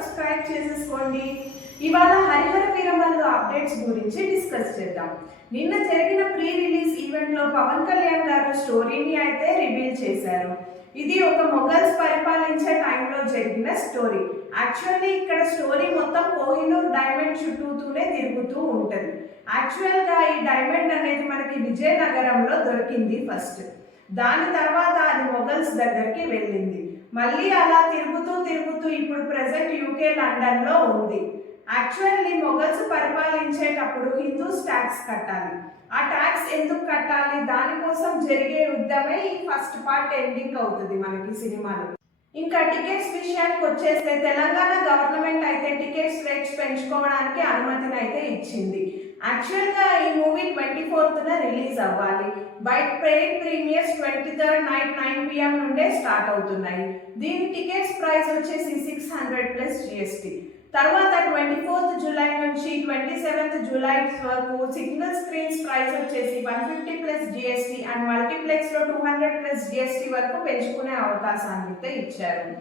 Subscribe చేసేసుకోండి. ఇవాళ Harihara Veeramallu updates గురించి డిస్కస్ చేద్దాం. నిన్న జరిగిన ప్రీ రిలీజ్ ఈవెంట్ లో పవన్ కళ్యాణ్ గారు స్టోరీని అయితే రివీల్ చేశారు. ఇది ఒక మొఘల్స్ పరిపాలించే టైంలో జరిగిన స్టోరీ. యాక్చువల్లీ ఇక్కడ స్టోరీ మొత్తం కోహినూర్ డైమండ్ చుట్టూతూనే తిరుగుతూ ఉంటది. యాక్చువల్ గా ఈ డైమండ్ అనేది మనకి విజయనగరంలో దొరికింది ఫస్ట్. దాని తర్వాత అది మొఘల్స్ దగ్గరికి వెళ్ళింది. మళ్ళీ అలా తిరుగుతూ తిరుగుతూ ఇప్పుడు ప్రెసెంట్ యూకే లండన్ లో ఉంది. యాక్చువల్లీ మొఘల్స్ పరిపాలించేటప్పుడు హిందూస్ ట్యాక్స్ కట్టాలి. ఆ ట్యాక్స్ ఎందుకు కట్టాలి, దానికోసం జరిగే యుద్ధమే ఈ ఫస్ట్ పార్ట్ ఎండింగ్ అవుతుంది మనకి సినిమాలో. ఇంకా టికెట్స్ విషయానికి వచ్చేస్తే తెలంగాణ గవర్నమెంట్ అయితే టికెట్స్ రేట్స్ పెంచుకోవడానికి అనుమతిని అయితే ఇచ్చింది. యాక్చువల్ గా ఈ మూవీ 24th రిలీజ్ అవ్వాలి. But paid premieres 23rd night 9 PM నుండే స్టార్ట్ అవుతున్నాయి. దీని టికెట్స్ ప్రైస్ వచ్చేసి 600 ప్లస్ GST. తర్వాత 24th జూలై నుంచి 27th జూలై వరకు సింగిల్ స్క్రీన్స్ ప్రైస్ వచ్చేసి 150 ప్లస్ GST అండ్ మల్టీప్లెక్స్ లో 200 ప్లస్ GST వరకు పెంచుకునే అవకాశాన్ని అయితే ఇచ్చారు.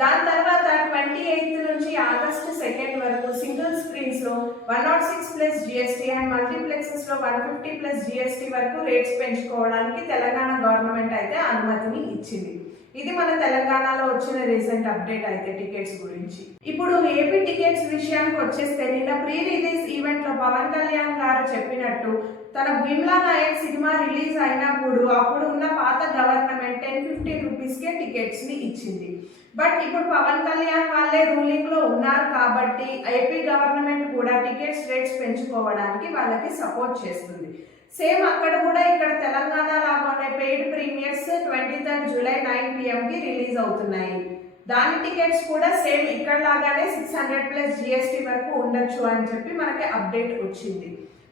దాని తర్వాత 28th నుంచి ఆగస్టు 2 వరకు సింగిల్ స్క్రీన్స్ లో 106 ప్లస్ GST అండ్ మల్టీప్లెక్సెస్ లో 150 ప్లస్ GST వరకు రేట్స్ పెంచుకోవడానికి తెలంగాణ గవర్నమెంట్ అయితే అనుమతిని ఇచ్చింది. ఇది మన తెలంగాణలో వచ్చిన రీసెంట్ అప్డేట్ అయితే టికెట్స్ గురించి. ఇప్పుడు ఏపీ టికెట్స్ విషయానికి వచ్చేస్తే నిన్న ప్రీ రిలీజ్ ఈవెంట్ లో పవన్ కళ్యాణ్ గారు చెప్పినట్టు తన భీమ్లా నాయక్ సినిమా రిలీజ్ అయినప్పుడు అప్పుడు ఉన్న పాత గవర్నమెంట్ 10-15 రూపీస్కే టికెట్స్ ని ఇచ్చింది. బట్ ఇప్పుడు పవన్ కళ్యాణ్ వాళ్ళే రూలింగ్ లో ఉన్నారు కాబట్టి ఏపీ గవర్నమెంట్ కూడా టికెట్స్ రేట్స్ పెంచుకోవడానికి వాళ్ళకి సపోర్ట్ చేస్తుంది. సేమ్ అక్కడ కూడా ఇక్కడ తెలంగాణ లాగానే paid premieres 23rd July 9 PM కి రిలీజ్ అవుతున్నాయి. దాని టికెట్స్ కూడా సేమ్ ఇక్కడ లాగానే 600 ప్లస్ GST వరకు ఉండొచ్చు అని చెప్పి మనకి అప్డేట్ వచ్చింది.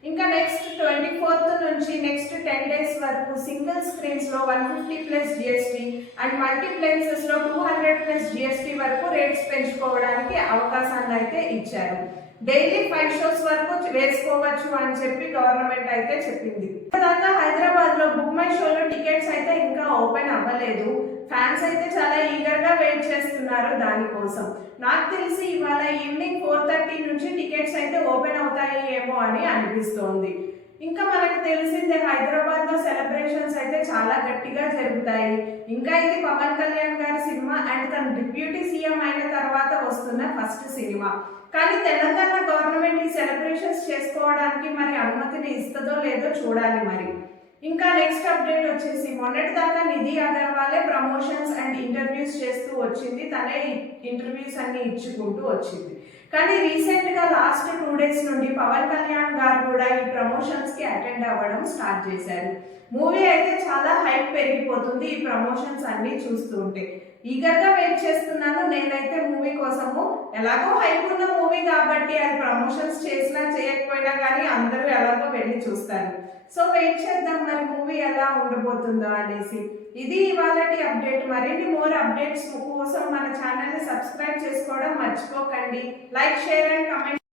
ఇంకా నెక్స్ట్ 24th నుంచి నెక్స్ట్ 10 days వరకు సింగిల్ స్క్రీన్స్ లో 150 ప్లస్ GST అండ్ మల్టీప్లెక్సెస్ లో 200 ప్లస్ GST వరకు రేట్స్ పెంచుకోవడానికి అవకాశాన్ని అయితే ఇచ్చారు. డైలీ 5 shows వరకు వేసుకోవచ్చు అని చెప్పి గవర్నమెంట్ అయితే చెప్పింది. ఇప్పటిదాకా హైదరాబాద్ లో బుక్ మై షోలో టికెట్స్ అయితే ఇంకా ఓపెన్ అవ్వలేదు. ఫ్యాన్స్ అయితే చాలా ఈగర్ గా వెయిట్ చేస్తున్నారు దానికోసం. నాకు తెలిసి ఇవాళ ఈవినింగ్ 4:30 నుంచి టికెట్స్ అయితే ఓపెన్ అవుతాయి ఏమో అని అనిపిస్తోంది. ఇంకా మనకు తెలిసిందే హైదరాబాద్ లో సెలబ్రేషన్స్ అయితే చాలా గట్టిగా జరుగుతాయి. ఇంకా ఇది పవన్ కళ్యాణ్ గారి సినిమా అండ్ తన డిప్యూటీ సీఎం అయిన తర్వాత వస్తున్న ఫస్ట్ సినిమా. కానీ తెలంగాణ గవర్నమెంట్ ఈ సెలబ్రేషన్స్ చేసుకోవడానికి మరి అనుమతిని ఇస్తుందో లేదో చూడాలి మరి. ఇంకా నెక్స్ట్ అప్డేట్ వచ్చేసి మొన్నటి దాకా నిధి అగర్వాలే ప్రమోషన్స్ అండ్ ఇంటర్వ్యూస్ చేస్తూ వచ్చింది. తనే ఇంటర్వ్యూస్ అన్ని ఇచ్చుకుంటూ వచ్చింది. కానీ రీసెంట్ గా లాస్ట్ 2 days నుండి పవన్ కళ్యాణ్ గారు కూడా ఈ ప్రమోషన్స్ కి అటెండ్ అవ్వడం స్టార్ట్ చేశారు. మూవీ అయితే చాలా హైప్ పెరిగిపోతుంది ఈ ప్రమోషన్స్ అన్ని చూస్తూ ఉంటే. ఈగర్ గా వెయిట్ చేస్తున్నాను నేనైతే మూవీ కోసము. ఎలాగో హైప్ ఉన్న మూవీ కాబట్టి అది ప్రమోషన్స్ చేసినా చేయకపోయినా కానీ అందరూ ఎలాగో వెళ్ళి చూస్తారు. సో వెయిట్ చేద్దాం మరి మూవీ ఎలా ఉండబోతుందో అనేసి. ఇది ఇవాళటి అప్డేట్. మరిన్ని మోర్ అప్డేట్స్ కోసం మన ఛానల్ ని సబ్స్క్రైబ్ చేసుకోవడం మర్చిపోకండి. Like, share and comment.